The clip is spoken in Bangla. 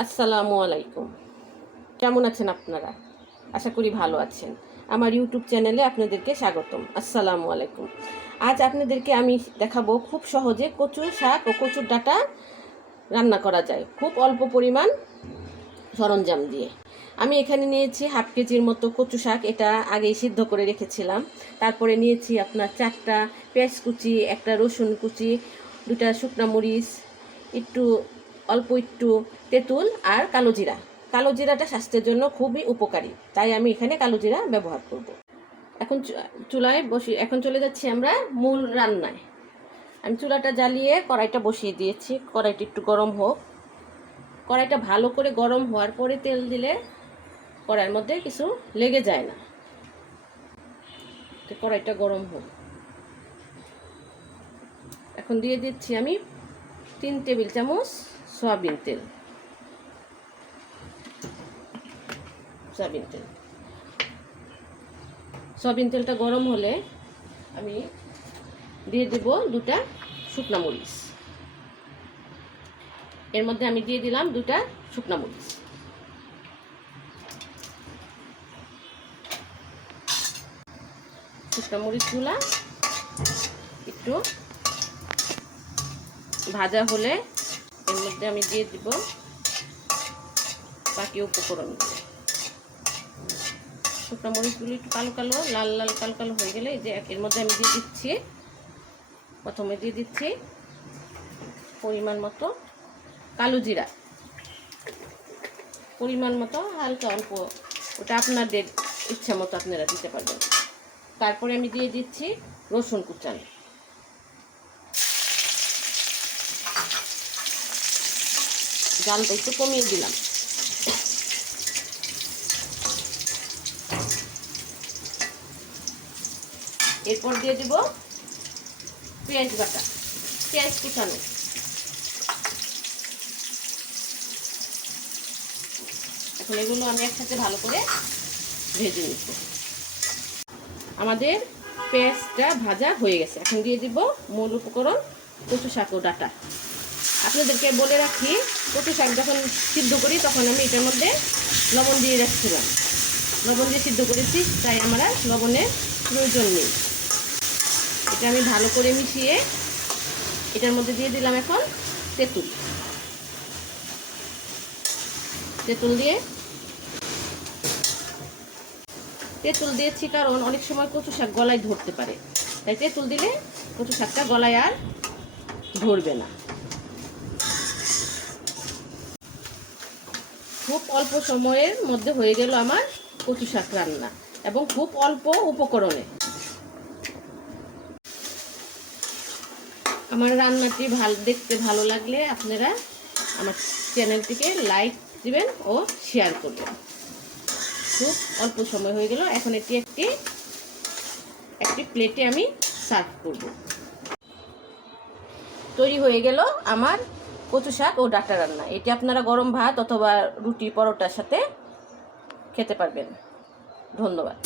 আসসালামু আলাইকুম। কেমন আছেন আপনারা? আশা করি ভালো আছেন। আমার ইউটিউব চ্যানেলে আপনাদেরকে স্বাগতম। আসসালামু আলাইকুম। আজ আপনাদেরকে আমি দেখাবো খুব সহজে কচুর শাক ও কচুর ডাটা রান্না করা যায়। খুব অল্প পরিমাণ সরঞ্জাম দিয়ে। আমি এখানে নিয়েছি হাফ কেজির মতো কচু শাক। এটা আগেই সিদ্ধ করে রেখেছিলাম। তারপরে নিয়েছি আপনার চারটা পেঁয়াজ কুচি, একটা রসুন কুচি, দুটা শুকনা মরিচ, একটু অল্প একটু তেঁতুল আর কালো জিরা। কালো জিরাটা স্বাস্থ্যের জন্য খুবই উপকারী, তাই আমি এখানে কালো জিরা ব্যবহার করব। এখন চুলায় বসি, এখন চলে যাচ্ছি আমরা মূল রান্নায়। আমি চুলাটা জ্বালিয়ে কড়াইটা বসিয়ে দিয়েছি, কড়াইটা একটু গরম হোক। কড়াইটা ভালো করে গরম হওয়ার পরে তেল দিলে কড়াইয়ের মধ্যে কিছু লেগে যায় না। কড়াইটা গরম হোক। এখন দিয়ে দিচ্ছি আমি তিন টেবিল চামচ সয়াবিন তেল। সয়াবিন তেল। সয়াবিন তেলটা গরম হলে আমি দিয়ে দেব দুটা শুকনা মরিচ। এর মধ্যে আমি দিয়ে দিলাম দুটা শুকনা মরিচ। শুকনা মরিচগুলা একটু ভাজা হলে এর মধ্যে আমি দিয়ে দিব বাকি উপকরণগুলো। শুকনো মরিচগুলো একটু কালো কালো, লাল লাল কালো কালো হয়ে গেলে যে এর মধ্যে আমি দিয়ে দিচ্ছি, প্রথমে দিয়ে দিচ্ছি পরিমাণ মতো কালো জিরা। পরিমাণ মতো হালকা অল্প, ওটা আপনাদের ইচ্ছা মতো আপনারা দিতে পারবেন। তারপরে আমি দিয়ে দিচ্ছি রসুন কুচানো। জালটা একটু কমিয়ে দিলাম। এরপর দিয়ে দিব পেঁয়াজ বাটা, পেঁয়াজ কুচানো। এখন এগুলো আমি একসাথে ভালো করে ভেজে নিচ্ছি। আমাদের পেঁয়াজটা ভাজা হয়ে গেছে। এখন দিয়ে দিব মূল উপকরণ কচু শাক ডাটা। আপনাদেরকে বলে রাখি, কচু শাক যখন সিদ্ধ করি তখন আমি এটার মধ্যে লবণ দিয়ে রাখছিলাম। লবণ দিয়ে সিদ্ধ করেছি, তাই আমার লবণের প্রয়োজন নেই। এটা আমি ভালো করে মিশিয়ে এটার মধ্যে দিয়ে দিলাম এখন তেঁতুল। তেঁতুল দিয়ে তেঁতুল দিয়েছি কারণ অনেক সময় কচু শাক গলায় ধরতে পারে। তাই তেঁতুল দিলে কচু শাকটা গলায় আর ধরবে না। খুব অল্প সময়ের মধ্যে হয়ে গেল আমার কচু শাক রান্না এবং খুব অল্প উপকরণে। আমার রান্নাটি ভালো, দেখতে ভালো লাগলে আপনারা আমার চ্যানেলটিকে লাইক দিবেন ও শেয়ার করবেন। খুব অল্প সময় হয়ে গেল, এখন এটি একটি একটি প্লেটে আমি সার্ভ করব। তৈরি হয়ে গেল আমার কচু শাক ও ডাটা রান্না। এটি আপনারা গরম ভাত অথবা রুটি পরোটার সাথে খেতে পারবেন। ধন্যবাদ।